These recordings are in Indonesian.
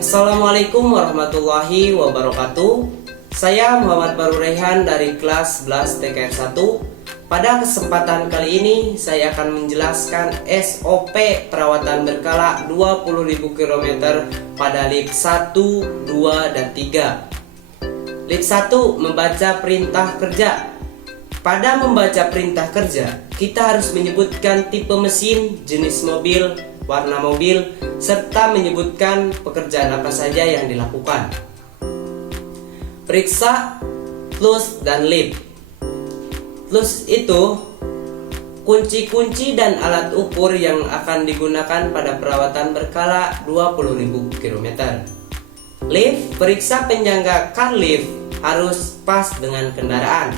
Assalamualaikum warahmatullahi wabarakatuh. Saya Muhammad Baru Rehan dari kelas 11 TKR 1. Pada kesempatan kali ini saya akan menjelaskan SOP perawatan berkala 20.000 km pada lift 1, 2, dan 3. Lift 1, membaca perintah kerja. Pada membaca perintah kerja, kita harus menyebutkan tipe mesin, jenis mobil, warna mobil, serta menyebutkan pekerjaan apa saja yang dilakukan. Periksa flus dan lift. Flus itu kunci-kunci dan alat ukur yang akan digunakan pada perawatan berkala 20.000 km. Lift, periksa penyangga car lift harus pas dengan kendaraan.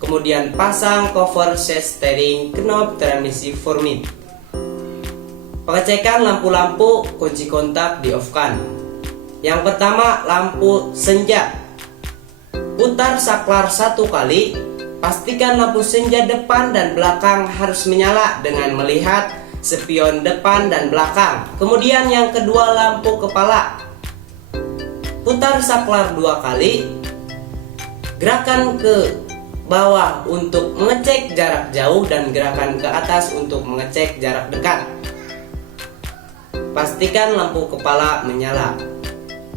Kemudian pasang cover set steering knob transmisi formit. Pengecekan lampu-lampu kunci kontak di-off-kan. Yang pertama, lampu senja. Putar saklar 1 kali. Pastikan lampu senja depan dan belakang harus menyala dengan melihat spion depan dan belakang. Kemudian yang kedua, lampu kepala. Putar saklar 2 kali. Gerakan ke bawah untuk mengecek jarak jauh dan gerakan ke atas untuk mengecek jarak dekat. Pastikan lampu kepala menyala.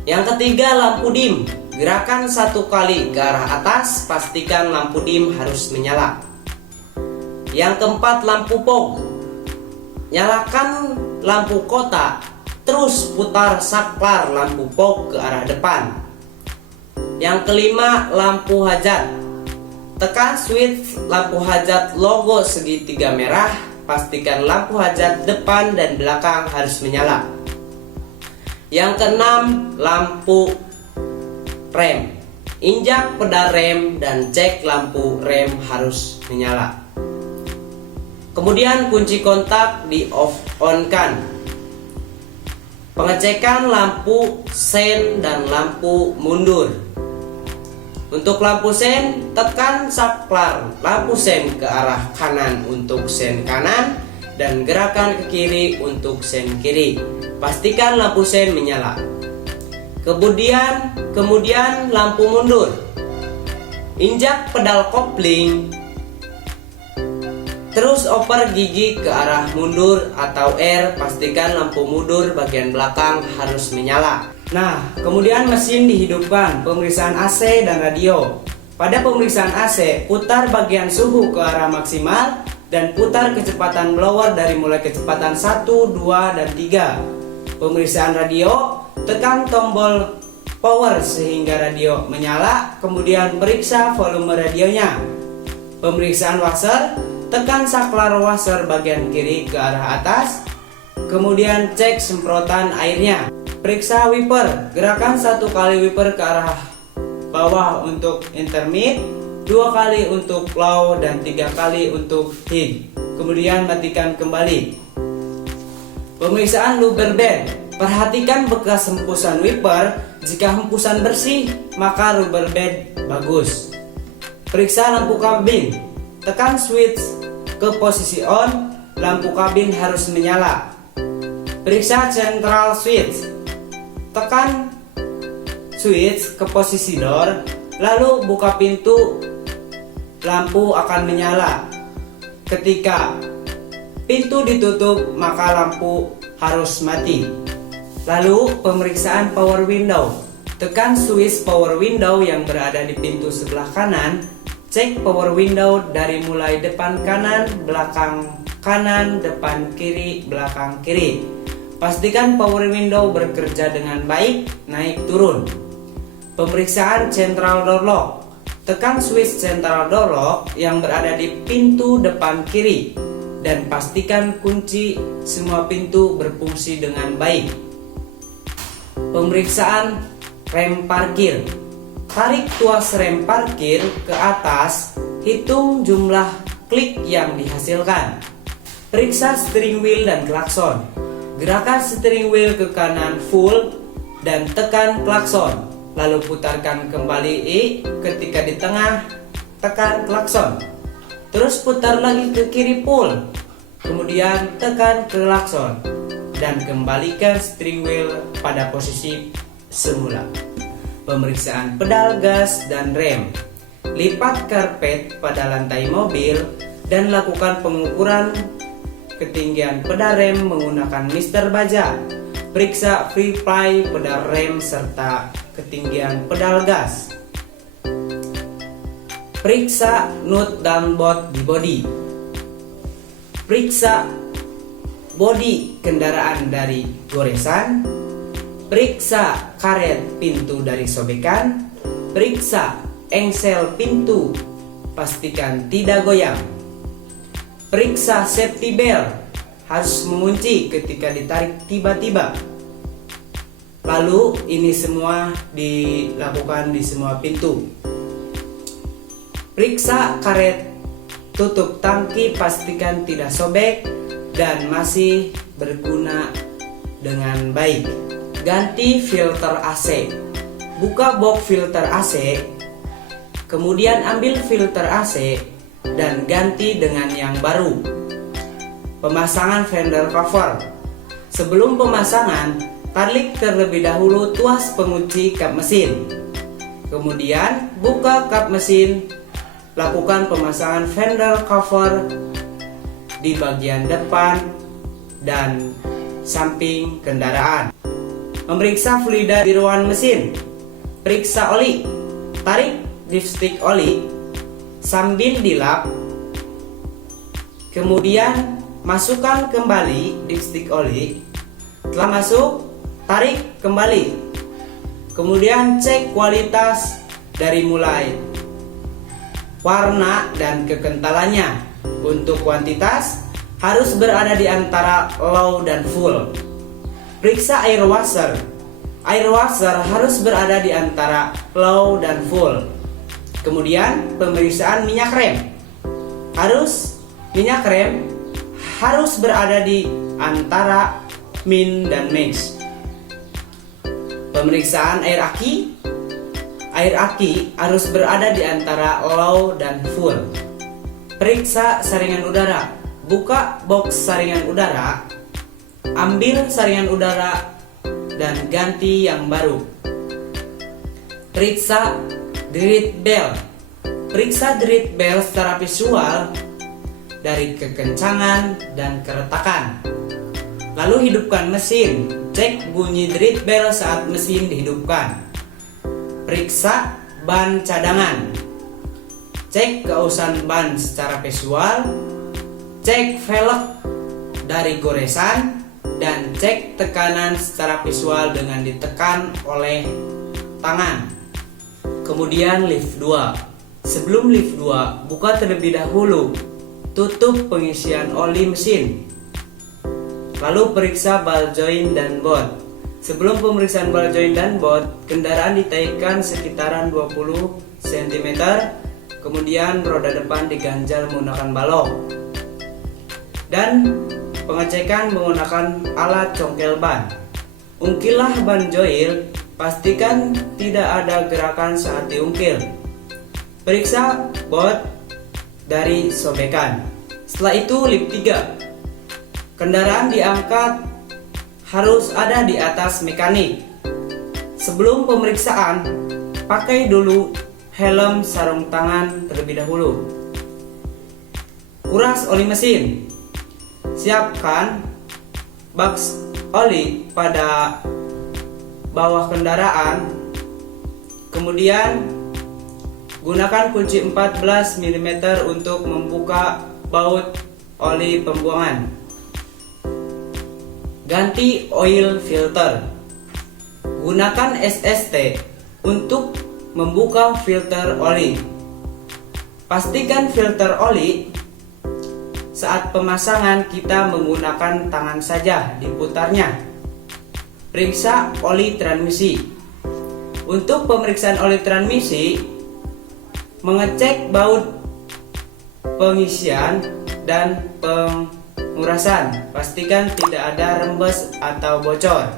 Yang ketiga, lampu dim. Gerakan 1 kali ke arah atas, pastikan lampu dim harus menyala. Yang keempat, lampu fog. Nyalakan lampu kotak, terus putar saklar lampu fog ke arah depan. Yang kelima, lampu hajat. Tekan switch lampu hajat logo segitiga merah. Pastikan lampu hajat depan dan belakang harus menyala. Yang keenam, lampu rem. Injak pedal rem dan cek lampu rem harus menyala. Kemudian kunci kontak di off-on-kan. Pengecekan lampu sen dan lampu mundur. Untuk lampu sen, tekan saklar lampu sen ke arah kanan untuk sen kanan dan gerakan ke kiri untuk sen kiri. Pastikan lampu sen menyala. Kemudian lampu mundur. Injak pedal kopling. Terus oper gigi ke arah mundur atau R. Pastikan lampu mundur bagian belakang harus menyala. Nah, kemudian mesin dihidupkan, pemeriksaan AC dan radio. Pada pemeriksaan AC, putar bagian suhu ke arah maksimal dan putar kecepatan blower dari mulai kecepatan 1, 2, dan 3. Pemeriksaan radio, tekan tombol power sehingga radio menyala, kemudian periksa volume radionya. Pemeriksaan washer, tekan saklar washer bagian kiri ke arah atas, kemudian cek semprotan airnya. Periksa wiper, gerakan 1 kali wiper ke arah bawah untuk intermit, 2 kali untuk low, dan 3 kali untuk high. Kemudian matikan kembali. Pemeriksaan luber bed, perhatikan bekas hembusan wiper. Jika hembusan bersih, maka rubber bed bagus. Periksa lampu kabin, tekan switch ke posisi on, lampu kabin harus menyala. Periksa central switch. Tekan switch ke posisi door, lalu buka pintu, lampu akan menyala. Ketika pintu ditutup, maka lampu harus mati. Lalu pemeriksaan power window. Tekan switch power window yang berada di pintu sebelah kanan. Cek power window dari mulai depan kanan, belakang kanan, depan kiri, belakang kiri. Pastikan power window bekerja dengan baik, naik turun. Pemeriksaan central door lock. Tekan switch central door lock yang berada di pintu depan kiri dan pastikan kunci semua pintu berfungsi dengan baik. Pemeriksaan rem parkir. Tarik tuas rem parkir ke atas, hitung jumlah klik yang dihasilkan. Periksa steering wheel dan klakson. Gerakan steering wheel ke kanan full dan tekan klakson. Lalu putarkan kembali ketika di tengah, tekan klakson. Terus putar lagi ke kiri full. Kemudian tekan klakson. dan kembalikan steering wheel pada posisi semula. Pemeriksaan pedal gas dan rem. Lipat karpet pada lantai mobil dan lakukan pengukuran ketinggian pedal rem menggunakan Mister Baja. Periksa free fly pedal rem serta ketinggian pedal gas. Periksa nut dan bolt di bodi. Periksa bodi kendaraan dari goresan. Periksa karet pintu dari sobekan. Periksa engsel pintu, pastikan tidak goyang. Periksa safety belt, harus mengunci ketika ditarik tiba-tiba. Lalu ini semua dilakukan di semua pintu. Periksa karet tutup tangki, pastikan tidak sobek dan masih berguna dengan baik. Ganti filter AC. Buka box filter AC, kemudian ambil filter AC dan ganti dengan yang baru. Pemasangan fender cover. Sebelum pemasangan, tarik terlebih dahulu tuas pengunci kap mesin. Kemudian buka kap mesin. Lakukan pemasangan fender cover di bagian depan dan samping kendaraan. Memeriksa fluida di ruang mesin. Periksa oli. Tarik dipstick oli sambil dilap. Kemudian masukkan kembali dipstick oli. Setelah masuk, tarik kembali. Kemudian cek kualitas dari mulai warna dan kekentalannya. Untuk kuantitas harus berada di antara low dan full. Periksa air washer. Air washer harus berada di antara low dan full. Kemudian pemeriksaan minyak rem. Minyak rem harus berada di antara min dan max. Pemeriksaan air aki. Air aki harus berada di antara low dan full. Periksa saringan udara. Buka box saringan udara. Ambil saringan udara dan ganti yang baru. Periksa drit belt. Periksa drit belt secara visual dari kekencangan dan keretakan. Lalu hidupkan mesin. Cek bunyi drit belt saat mesin dihidupkan. Periksa ban cadangan. Cek keusan ban secara visual. Cek velg dari goresan dan cek tekanan secara visual dengan ditekan oleh tangan. Kemudian lift 2. Sebelum lift 2, buka terlebih dahulu tutup pengisian oli mesin. Lalu periksa ball joint dan bot. Sebelum pemeriksaan ball joint dan bot, kendaraan ditaikkan sekitaran 20 cm. Kemudian roda depan diganjal menggunakan balok. Dan pengecekan menggunakan alat congkel ban. Ungkillah ban joil, pastikan tidak ada gerakan saat diungkil. Periksa bot dari sobekan. Setelah itu lift 3. Kendaraan diangkat harus ada di atas mekanik. Sebelum pemeriksaan, pakai dulu helm sarung tangan terlebih dahulu. Kuras oli mesin. Siapkan box oli pada bawah kendaraan. Kemudian gunakan kunci 14 mm untuk membuka baut oli pembuangan. Ganti oil filter. Gunakan SST untuk membuka filter oli. Pastikan filter oli saat pemasangan kita menggunakan tangan saja diputarnya. Periksa oli transmisi. Untuk pemeriksaan oli transmisi, mengecek baut pengisian dan pengurasan. Pastikan tidak ada rembes atau bocor.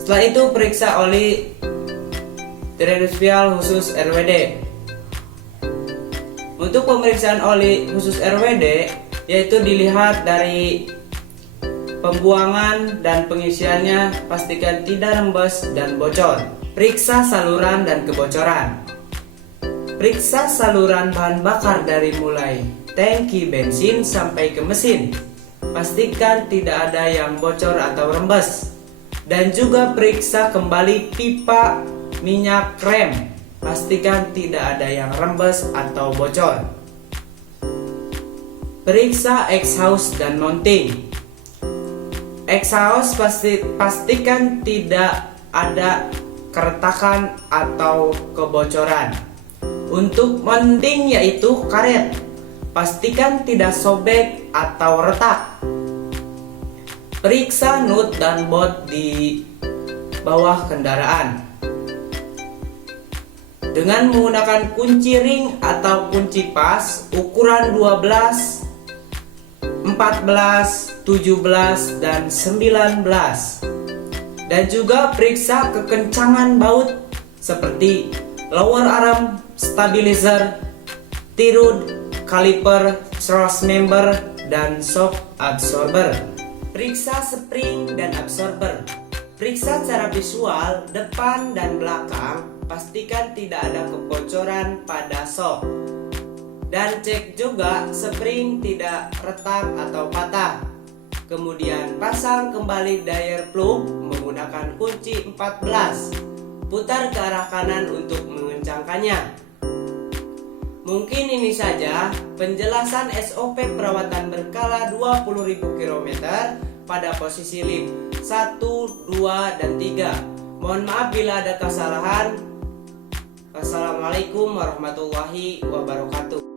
Setelah itu periksa oli diferensial khusus RWD. Untuk pemeriksaan oli khusus RWD, yaitu dilihat dari pembuangan dan pengisiannya pastikan tidak rembes dan bocor. Periksa saluran dan kebocoran. Periksa saluran bahan bakar dari mulai tangki bensin sampai ke mesin. Pastikan tidak ada yang bocor atau rembes. Dan juga periksa kembali pipa minyak rem. Pastikan tidak ada yang rembes atau bocor. Periksa exhaust dan mounting. Exhaust pastikan tidak ada keretakan atau kebocoran. Untuk mounting yaitu karet, pastikan tidak sobek atau retak. Periksa nut dan bot di bawah kendaraan dengan menggunakan kunci ring atau kunci pas ukuran 12, 14, 17, dan 19. Dan juga periksa kekencangan baut seperti lower arm stabilizer, tirud, kaliper, thrust member, dan shock absorber. Periksa spring dan absorber. Periksa secara visual depan dan belakang, pastikan tidak ada kebocoran pada shock. Dan cek juga spring tidak retak atau patah. Kemudian pasang kembali daya plug menggunakan kunci 14. Putar ke arah kanan untuk mengencangkannya. Mungkin ini saja penjelasan SOP perawatan berkala 20.000 km pada posisi lift 1, 2, dan 3. Mohon maaf bila ada kesalahan. Wassalamualaikum warahmatullahi wabarakatuh.